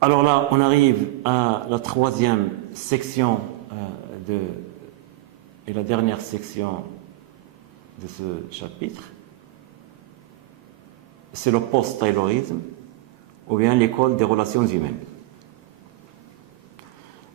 Alors là, on arrive à la troisième section et la dernière section de ce chapitre. C'est le post-taylorisme, ou bien l'école des relations humaines.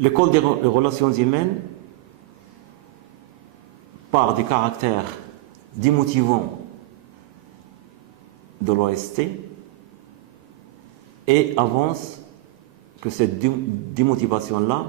L'école des relations humaines part du caractère démotivant de l'OST et avance que cette démotivation-là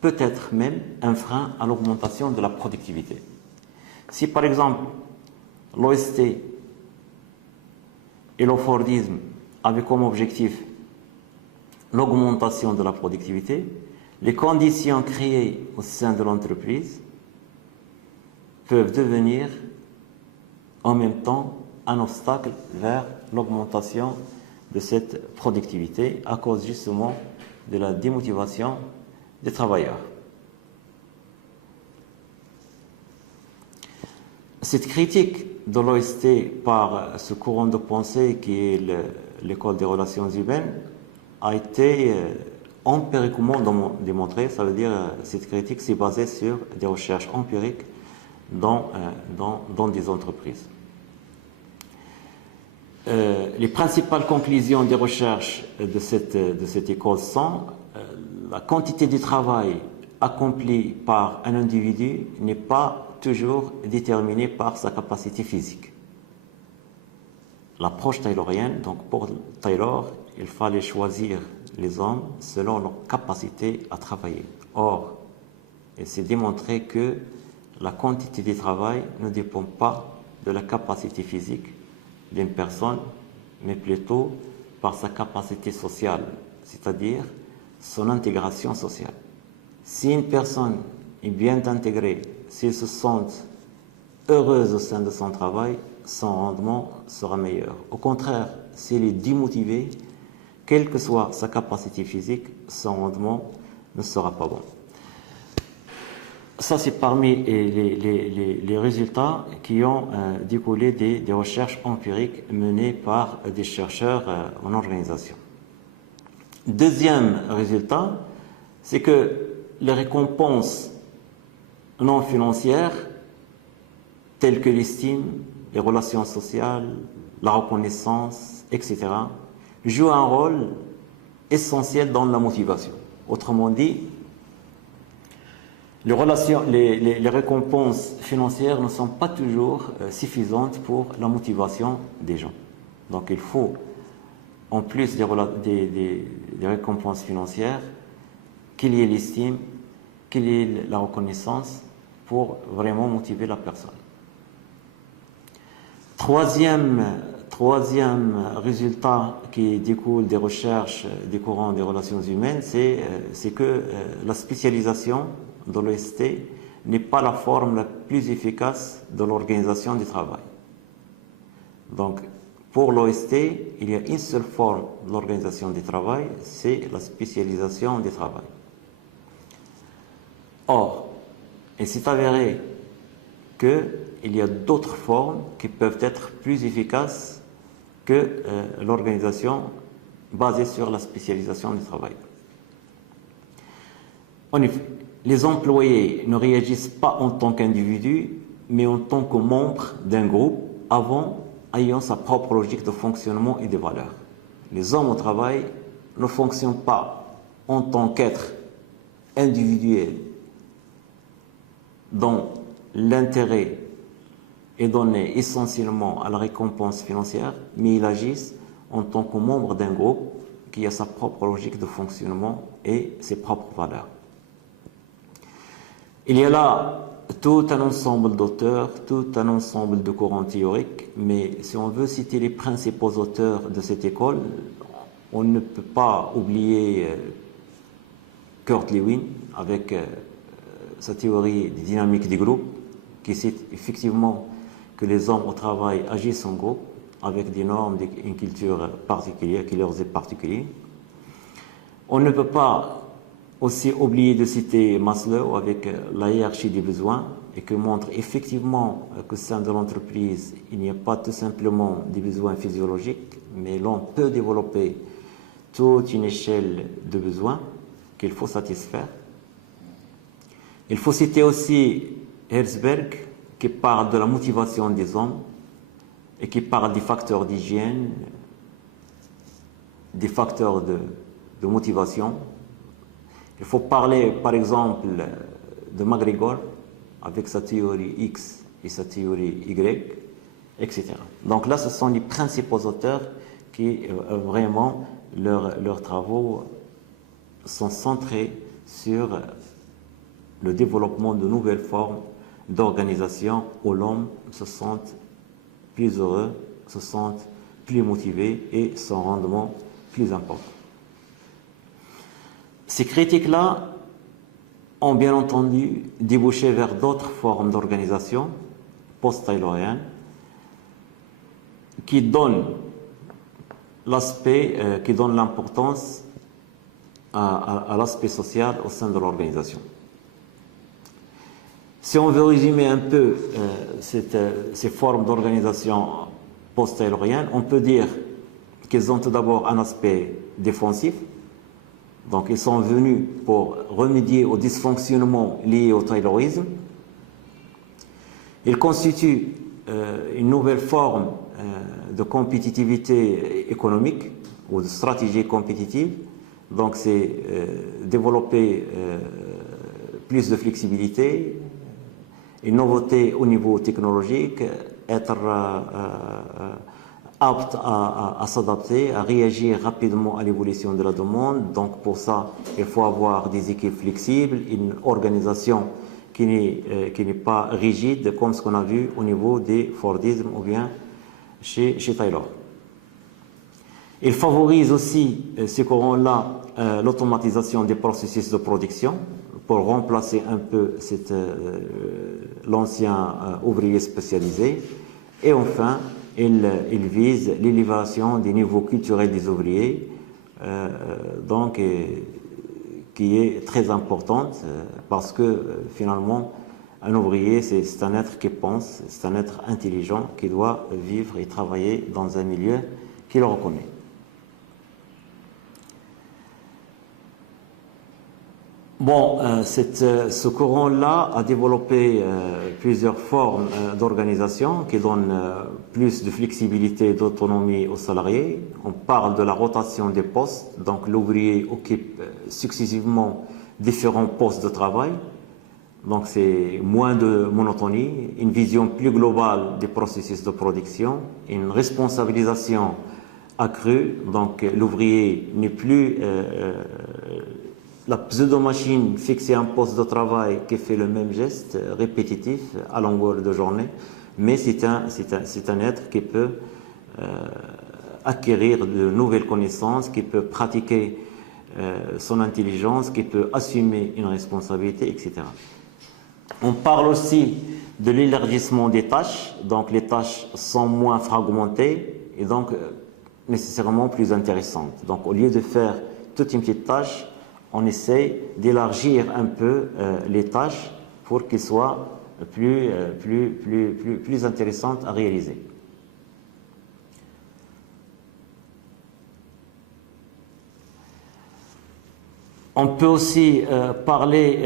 peut être même un frein à l'augmentation de la productivité. Si par exemple l'OST et le Fordisme avaient comme objectif l'augmentation de la productivité, les conditions créées au sein de l'entreprise peuvent devenir en même temps un obstacle vers l'augmentation de cette productivité à cause justement de la démotivation des travailleurs. Cette critique de l'OST par ce courant de pensée qui est l'école des relations humaines a été empiriquement démontrée, ça veut dire cette critique s'est basée sur des recherches empiriques dans des entreprises. Les principales conclusions des recherches de cette école sont la quantité de travail accompli par un individu n'est pas toujours déterminée par sa capacité physique. L'approche taylorienne, donc pour Taylor, il fallait choisir les hommes selon leur capacité à travailler. Or, il s'est démontré que la quantité de travail ne dépend pas de la capacité physique d'une personne, mais plutôt par sa capacité sociale, c'est-à-dire son intégration sociale. Si une personne est bien intégrée, s'il se sent heureuse au sein de son travail, son rendement sera meilleur. Au contraire, s'il est démotivé, quelle que soit sa capacité physique, son rendement ne sera pas bon. Ça, c'est parmi les résultats qui ont découlé des recherches empiriques menées par des chercheurs en organisation. Deuxième résultat, c'est que les récompenses non financières, telles que l'estime, les relations sociales, la reconnaissance, etc., jouent un rôle essentiel dans la motivation. Autrement dit, les récompenses financières ne sont pas toujours suffisantes pour la motivation des gens. Donc il faut, en plus des récompenses financières, qu'il y ait l'estime, qu'il y ait la reconnaissance pour vraiment motiver la personne. Troisième résultat qui découle des recherches des courants des relations humaines, c'est que la spécialisation de l'OST n'est pas la forme la plus efficace de l'organisation du travail. Donc, pour l'OST, il y a une seule forme de l'organisation du travail, c'est la spécialisation du travail. Or, il s'est avéré qu'il y a d'autres formes qui peuvent être plus efficaces que l'organisation basée sur la spécialisation du travail. En effet, les employés ne réagissent pas en tant qu'individus, mais en tant que membres d'un groupe ayant sa propre logique de fonctionnement et de valeurs. Les hommes au travail ne fonctionnent pas en tant qu'êtres individuels dont l'intérêt est donné essentiellement à la récompense financière, mais ils agissent en tant que membres d'un groupe qui a sa propre logique de fonctionnement et ses propres valeurs. Il y a là tout un ensemble d'auteurs, tout un ensemble de courants théoriques, mais si on veut citer les principaux auteurs de cette école, on ne peut pas oublier Kurt Lewin avec sa théorie des dynamiques des groupes, qui cite effectivement que les hommes au travail agissent en groupe avec des normes, une culture particulière qui leur est particulière. On ne peut pas aussi oublier de citer Maslow avec la hiérarchie des besoins et que montre effectivement qu'au sein de l'entreprise, il n'y a pas tout simplement des besoins physiologiques, mais l'on peut développer toute une échelle de besoins qu'il faut satisfaire. Il faut citer aussi Herzberg, qui parle de la motivation des hommes et qui parle des facteurs d'hygiène, des facteurs de motivation. Il faut parler, par exemple, de MacGregor avec sa théorie X et sa théorie Y, etc. Donc là, ce sont les principaux auteurs qui, vraiment, leurs travaux sont centrés sur le développement de nouvelles formes d'organisation où l'homme se sente plus heureux, se sente plus motivé et son rendement plus important. Ces critiques-là ont bien entendu débouché vers d'autres formes d'organisation post-tayloriennes qui donnent l'importance à l'aspect social au sein de l'organisation. Si on veut résumer un peu ces formes d'organisation post-taylorienne, on peut dire qu'ils ont tout d'abord un aspect défensif. Donc, ils sont venus pour remédier aux dysfonctionnements liés au taylorisme. Ils constituent une nouvelle forme de compétitivité économique ou de stratégie compétitive. Donc, c'est développer plus de flexibilité, une nouveauté au niveau technologique, être apte à s'adapter, à réagir rapidement à l'évolution de la demande. Donc pour ça, il faut avoir des équipes flexibles, une organisation qui n'est pas rigide, comme ce qu'on a vu au niveau des Fordisme ou bien chez Taylor. Il favorise aussi, ce courant-là, l'automatisation des processus de production pour remplacer un peu l'ancien ouvrier spécialisé. Et enfin, il vise l'élévation des niveaux culturels des ouvriers, qui est très importante parce que finalement, un ouvrier, c'est un être qui pense, c'est un être intelligent qui doit vivre et travailler dans un milieu qui le reconnaît. Bon, ce courant-là a développé plusieurs formes d'organisation qui donnent plus de flexibilité et d'autonomie aux salariés. On parle de la rotation des postes, donc l'ouvrier occupe successivement différents postes de travail. Donc c'est moins de monotonie, une vision plus globale des processus de production, une responsabilisation accrue. Donc l'ouvrier n'est plus la pseudo-machine fixée à un poste de travail qui fait le même geste répétitif à longueur de journée, mais c'est un être qui peut acquérir de nouvelles connaissances, qui peut pratiquer son intelligence, qui peut assumer une responsabilité, etc. On parle aussi de l'élargissement des tâches, donc les tâches sont moins fragmentées et donc nécessairement plus intéressantes. Donc au lieu de faire toute une petite tâche, on essaie d'élargir un peu les tâches pour qu'elles soient plus intéressantes à réaliser. On peut aussi parler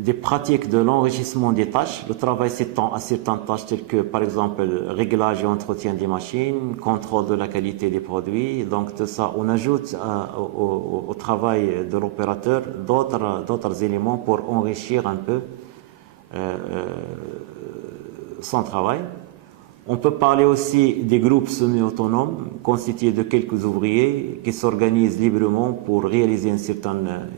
des pratiques de l'enrichissement des tâches. Le travail s'étend à certaines tâches telles que, par exemple, réglage et entretien des machines, contrôle de la qualité des produits. Donc, tout ça, on ajoute au travail de l'opérateur d'autres éléments pour enrichir un peu son travail. On peut parler aussi des groupes semi-autonomes constitués de quelques ouvriers qui s'organisent librement pour réaliser une certaine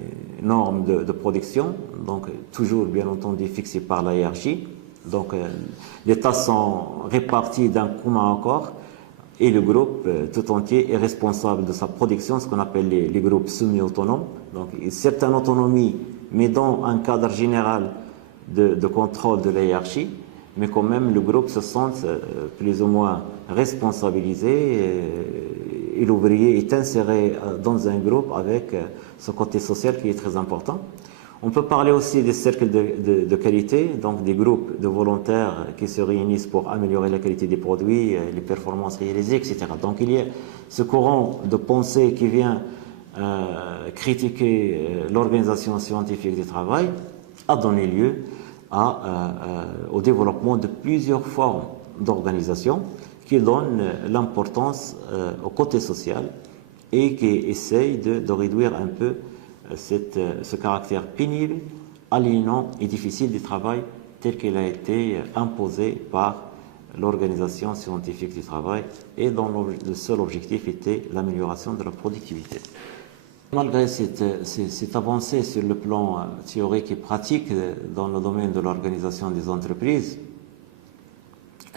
norme de production, donc toujours bien entendu fixée par la hiérarchie. Donc les tâches sont réparties d'un commun accord et le groupe tout entier est responsable de sa production, ce qu'on appelle les groupes semi-autonomes. Donc une certaine autonomie, mais dans un cadre général de contrôle de la hiérarchie. Mais quand même, le groupe se sent plus ou moins responsabilisé et l'ouvrier est inséré dans un groupe avec ce côté social qui est très important. On peut parler aussi des cercles de qualité, donc des groupes de volontaires qui se réunissent pour améliorer la qualité des produits, les performances réalisées, etc. Donc il y a ce courant de pensée qui vient critiquer l'organisation scientifique du travail, a donné lieu au développement de plusieurs formes d'organisation qui donnent l'importance au côté social et qui essayent de réduire un peu ce caractère pénible, aliénant et difficile du travail tel qu'il a été imposé par l'organisation scientifique du travail et dont le seul objectif était l'amélioration de la productivité. Malgré cette avancée sur le plan théorique et pratique dans le domaine de l'organisation des entreprises,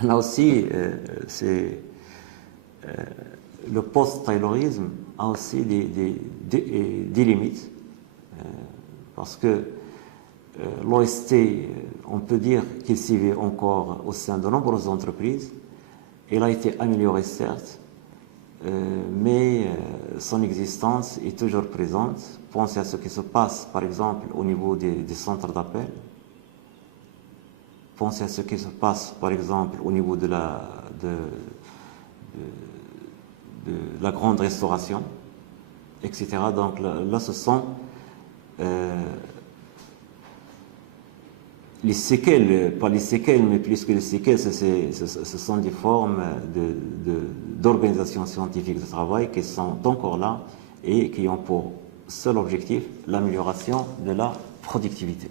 là aussi, le post-taylorisme a aussi des limites, parce que l'OST, on peut dire qu'il s'y vit encore au sein de nombreuses entreprises. Il a été amélioré, certes, mais son existence est toujours présente. Pensez à ce qui se passe, par exemple, au niveau des centres d'appel. Pensez à ce qui se passe, par exemple, au niveau de la grande restauration, etc. Donc là ce sont les séquelles, pas les séquelles, mais plus que les séquelles, ce sont des formes d'organisation scientifique de travail qui sont encore là et qui ont pour seul objectif l'amélioration de la productivité.